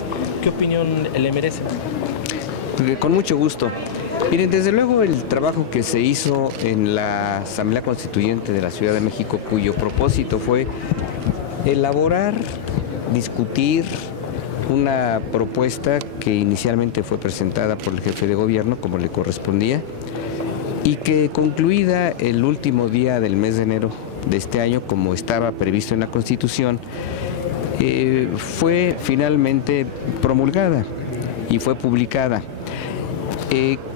mujeres. ¿Qué opinión le merece? Con mucho gusto. Miren, desde luego el trabajo que se hizo en la Asamblea Constituyente de la Ciudad de México, cuyo propósito fue elaborar, discutir una propuesta que inicialmente fue presentada por el jefe de gobierno, como le correspondía, y que concluida el último día del mes de enero de este año, como estaba previsto en la Constitución, fue finalmente promulgada y fue publicada.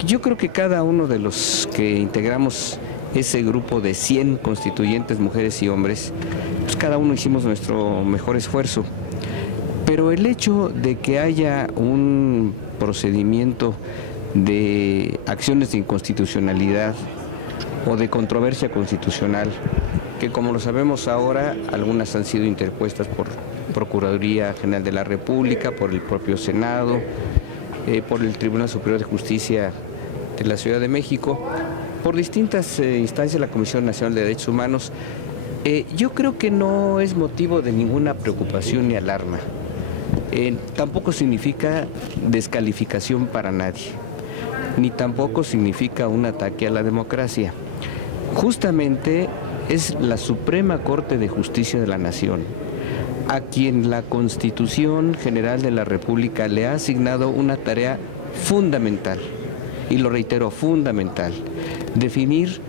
Yo creo que cada uno de los que integramos ese grupo de 100 constituyentes, mujeres y hombres, pues cada uno hicimos nuestro mejor esfuerzo. Pero el hecho de que haya un procedimiento de acciones de inconstitucionalidad o de controversia constitucional, que como lo sabemos ahora, algunas han sido interpuestas por Procuraduría General de la República, por el propio Senado, por el Tribunal Superior de Justicia de la Ciudad de México, por distintas instancias de la Comisión Nacional de Derechos Humanos, yo creo que no es motivo de ninguna preocupación ni alarma. Tampoco significa descalificación para nadie, ni tampoco significa un ataque a la democracia. Justamente es la Suprema Corte de Justicia de la Nación a quien la Constitución General de la República le ha asignado una tarea fundamental, y lo reitero, fundamental, definir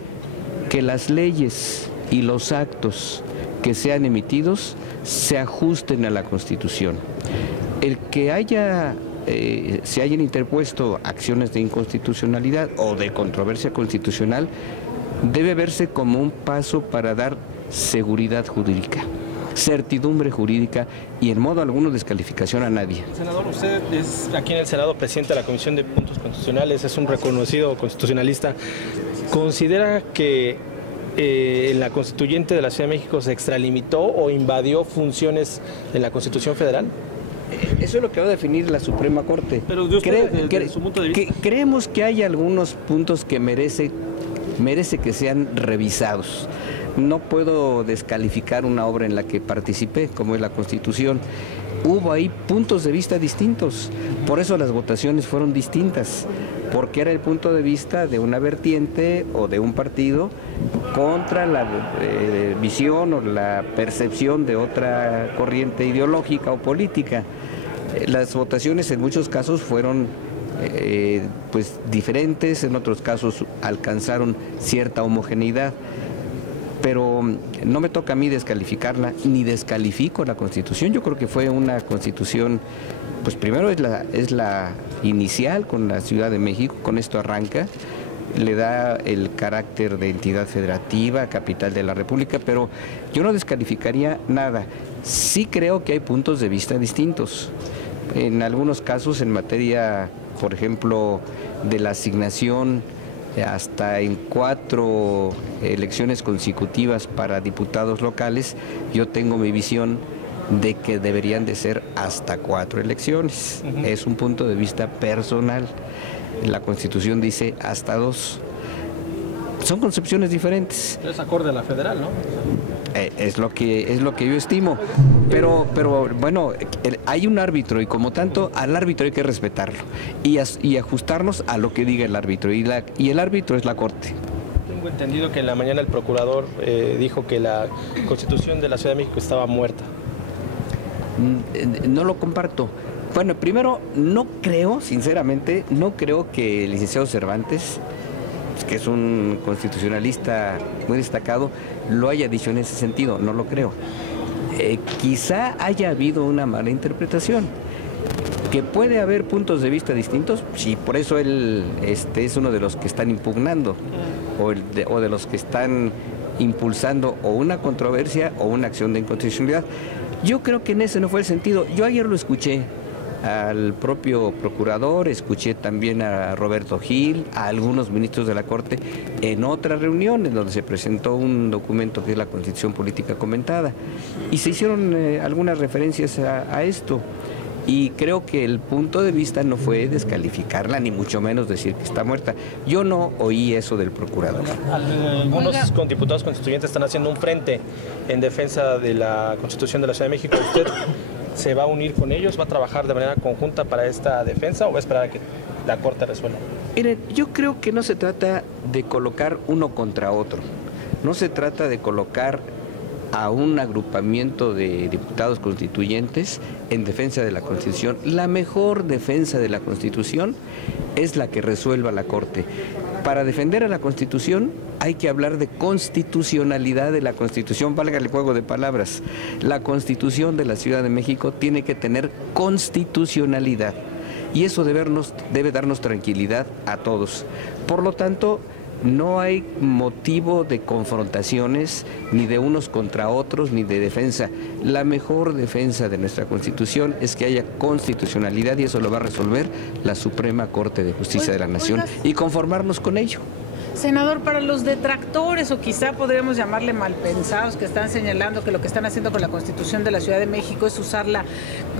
que las leyes y los actos que sean emitidos se ajusten a la Constitución. El que se hayan interpuesto acciones de inconstitucionalidad o de controversia constitucional debe verse como un paso para dar seguridad jurídica, certidumbre jurídica y en modo alguno descalificación a nadie. Senador, usted es aquí en el Senado presidente de la Comisión de Puntos Constitucionales, es un reconocido constitucionalista. ¿Considera que en la Constituyente de la Ciudad de México se extralimitó o invadió funciones de la Constitución Federal? Eso es lo que va a definir la Suprema Corte. Pero de usted, desde su punto de vista. Creemos que hay algunos puntos que merece que sean revisados. No puedo descalificar una obra en la que participé, como es la Constitución. Hubo ahí puntos de vista distintos, por eso las votaciones fueron distintas, porque era el punto de vista de una vertiente o de un partido contra la visión o la percepción de otra corriente ideológica o política. Las votaciones en muchos casos fueron pues diferentes, en otros casos alcanzaron cierta homogeneidad. Pero no me toca a mí descalificarla, ni descalifico la Constitución. Yo creo que fue una Constitución, pues primero es la inicial con la Ciudad de México, con esto arranca, le da el carácter de entidad federativa, capital de la República, pero yo no descalificaría nada. Sí creo que hay puntos de vista distintos. En algunos casos, en materia, por ejemplo, de la asignación hasta en 4 elecciones consecutivas para diputados locales, yo tengo mi visión de que deberían de ser hasta 4 elecciones. Es un punto de vista personal. La Constitución dice hasta 2. Son concepciones diferentes. Es acorde a la federal, ¿no? Es lo que yo estimo. Pero bueno, hay un árbitro y como tanto al árbitro hay que respetarlo y ajustarnos a lo que diga el árbitro y el árbitro es la Corte. Tengo entendido que en la mañana el procurador dijo que la Constitución de la Ciudad de México estaba muerta. No lo comparto. Bueno, primero, sinceramente, no creo que el licenciado Cervantes, que es un constitucionalista muy destacado, lo haya dicho en ese sentido, no lo creo. Quizá haya habido una mala interpretación, que puede haber puntos de vista distintos, sí, por eso él es uno de los que están impugnando, o de los que están impulsando o una controversia o una acción de inconstitucionalidad. Yo creo que en ese no fue el sentido. Yo ayer lo escuché al propio procurador, escuché también a Roberto Gil, a algunos ministros de la Corte en otras reuniones donde se presentó un documento que es la Constitución Política Comentada y se hicieron algunas referencias a esto y creo que el punto de vista no fue descalificarla ni mucho menos decir que está muerta. Yo no oí eso del procurador. Algunos diputados constituyentes están haciendo un frente en defensa de la Constitución de la Ciudad de México. ¿Usted se va a unir con ellos, va a trabajar de manera conjunta para esta defensa o va a esperar a que la Corte resuelva? Miren, yo creo que no se trata de colocar uno contra otro, no se trata de colocar a un agrupamiento de diputados constituyentes en defensa de la Constitución. La mejor defensa de la Constitución es la que resuelva la Corte. Para defender a la Constitución hay que hablar de constitucionalidad de la Constitución, valga el juego de palabras. La Constitución de la Ciudad de México tiene que tener constitucionalidad y eso debe darnos tranquilidad a todos. Por lo tanto, no hay motivo de confrontaciones, ni de unos contra otros, ni de defensa. La mejor defensa de nuestra Constitución es que haya constitucionalidad y eso lo va a resolver la Suprema Corte de Justicia de la Nación y conformarnos con ello. Senador, para los detractores, o quizá podríamos llamarle malpensados, que están señalando que lo que están haciendo con la Constitución de la Ciudad de México es usarla,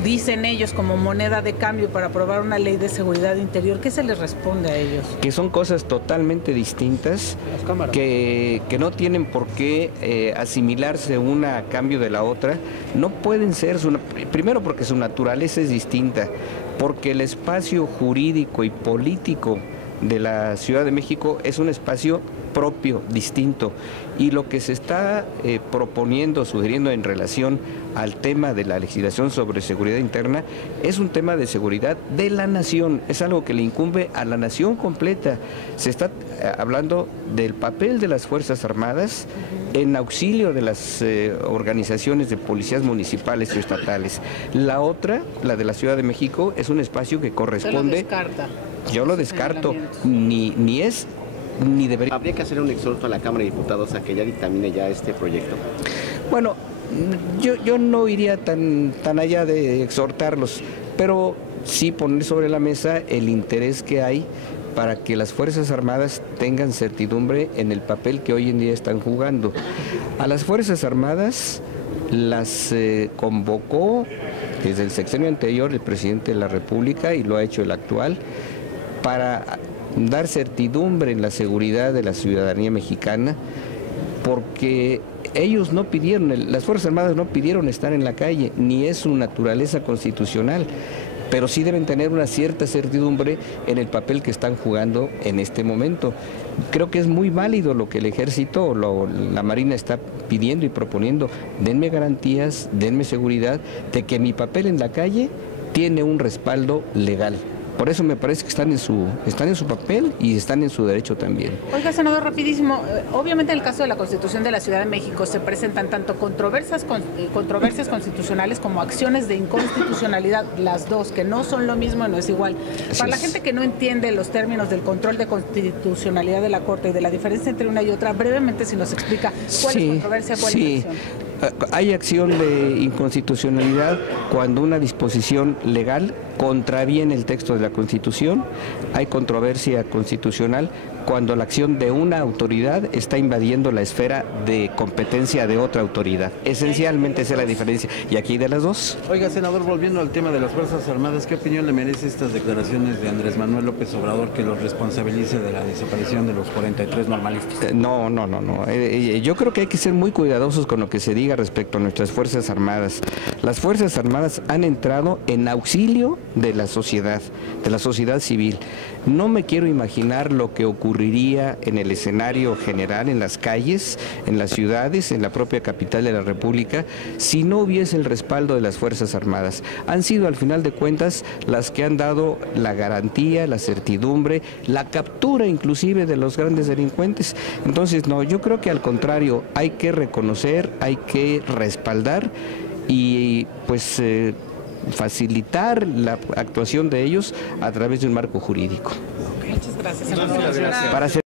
dicen ellos, como moneda de cambio para aprobar una ley de seguridad interior, ¿qué se les responde a ellos? Que son cosas totalmente distintas, que no tienen por qué asimilarse una a cambio de la otra. No pueden ser, primero porque su naturaleza es distinta, porque el espacio jurídico y político de la Ciudad de México es un espacio propio, distinto, y lo que se está proponiendo, sugiriendo en relación al tema de la legislación sobre seguridad interna es un tema de seguridad de la nación, es algo que le incumbe a la nación completa. Se está hablando del papel de las Fuerzas Armadas en auxilio de las organizaciones de policías municipales y estatales. La otra, la de la Ciudad de México, es un espacio que corresponde... Yo lo descarto, ni es ni debería. ¿Habría que hacer un exhorto a la Cámara de Diputados a que ya dictamine ya este proyecto? Bueno, yo no iría tan allá de exhortarlos, pero sí poner sobre la mesa el interés que hay para que las Fuerzas Armadas tengan certidumbre en el papel que hoy en día están jugando. A las Fuerzas Armadas las convocó desde el sexenio anterior el presidente de la República y lo ha hecho el actual, para dar certidumbre en la seguridad de la ciudadanía mexicana, porque ellos no pidieron, las Fuerzas Armadas no pidieron estar en la calle, ni es su naturaleza constitucional, pero sí deben tener una cierta certidumbre en el papel que están jugando en este momento. Creo que es muy válido lo que el Ejército, la Marina está pidiendo y proponiendo. Denme garantías, denme seguridad de que mi papel en la calle tiene un respaldo legal. Por eso me parece que están en su papel y están en su derecho también. Oiga, senador, rapidísimo, obviamente en el caso de la Constitución de la Ciudad de México se presentan tanto controversias constitucionales como acciones de inconstitucionalidad, las dos, que no son lo mismo, no es igual. Para la gente que no entiende los términos del control de constitucionalidad de la Corte y de la diferencia entre una y otra, brevemente si nos explica cuál es controversia, cuál es acción. Hay acción de inconstitucionalidad cuando una disposición legal contraviene el texto de la Constitución. Hay controversia constitucional cuando la acción de una autoridad está invadiendo la esfera de competencia de otra autoridad. Esencialmente esa es la diferencia. Y aquí de las dos. Oiga, senador, volviendo al tema de las Fuerzas Armadas, ¿qué opinión le merece estas declaraciones de Andrés Manuel López Obrador que los responsabilice de la desaparición de los 43 normalistas? No. Yo creo que hay que ser muy cuidadosos con lo que se diga respecto a nuestras Fuerzas Armadas. Las Fuerzas Armadas han entrado en auxilio de la sociedad civil. No me quiero imaginar lo que ocurriría en el escenario general, en las calles, en las ciudades, en la propia capital de la República, si no hubiese el respaldo de las Fuerzas Armadas. Han sido, al final de cuentas, las que han dado la garantía, la certidumbre, la captura inclusive de los grandes delincuentes. Entonces, no, yo creo que al contrario, hay que reconocer, hay que respaldar y pues facilitar la actuación de ellos a través de un marco jurídico. Muchas gracias. Para